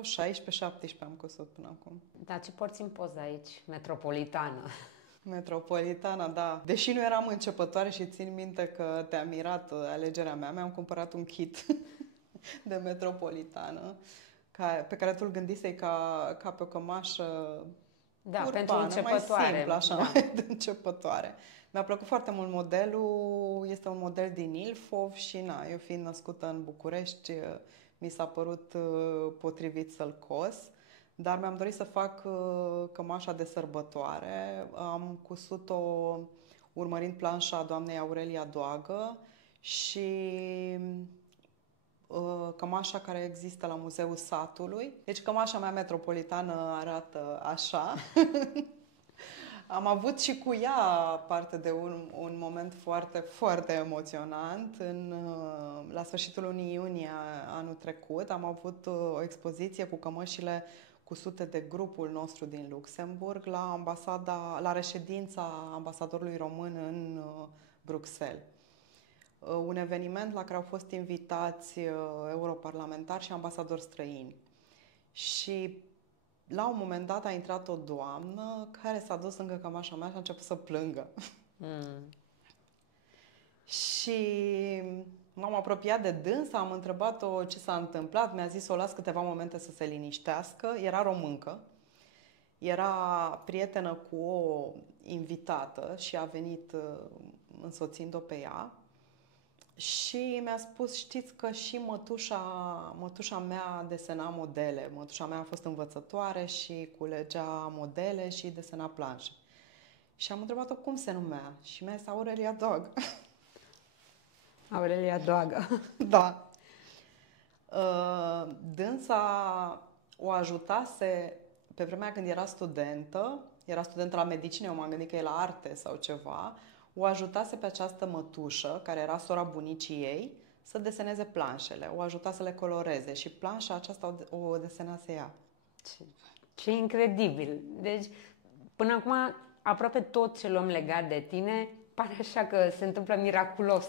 vreo 16-17 am cusut până acum. Dar ce porți în poză aici? Metropolitană. Metropolitana, da. Deși nu eram începătoare și țin minte că te-a mirat alegerea mea, mi-am cumpărat un kit de metropolitană pe care tu îl gândisei ca pe o cămașă Da, urbană, pentru începătoare. mai simplă, așa, Da. mai de începătoare. Mi-a plăcut foarte mult modelul, este un model din Ilfov și eu fiind născută în București, mi s-a părut potrivit să-l cos, dar mi-am dorit să fac cămașa de sărbătoare. Am cusut-o urmărind planșa doamnei Aurelia Doagă și cămașa care există la Muzeul Satului. Deci cămașa mea metropolitană arată așa. Am avut și cu ea parte de un moment foarte, foarte emoționant. La sfârșitul lunii iunie anul trecut am avut o expoziție cu cămășile cusute de grupul nostru din Luxemburg la reședința ambasadorului român în Bruxelles. Un eveniment la care au fost invitați europarlamentari și ambasadori străini. Și la un moment dat a intrat o doamnă care s-a dus lângă cămașa mea și a început să plângă. Și m-am apropiat de dânsa, am întrebat-o ce s-a întâmplat, mi-a zis să o las câteva momente să se liniștească. Era româncă, era prietenă cu o invitată și a venit însoțind-o pe ea. Și mi-a spus, știți că și mătușa mea desena modele. Mătușa mea a fost învățătoare și culegea modele și desena planșe. Și am întrebat-o cum se numea și mi-a zis Aurelia Doagă. Aurelia Doagă. Da. Dânsa o ajutase pe vremea când era studentă la medicină, eu m-am gândit că e la arte sau ceva, o ajutase pe această mătușă, care era sora bunicii ei, să deseneze planșele, o ajuta să le coloreze și planșa aceasta o desenase ea. Ce incredibil! Deci, până acum, aproape tot ce luăm legat de tine pare așa că se întâmplă miraculos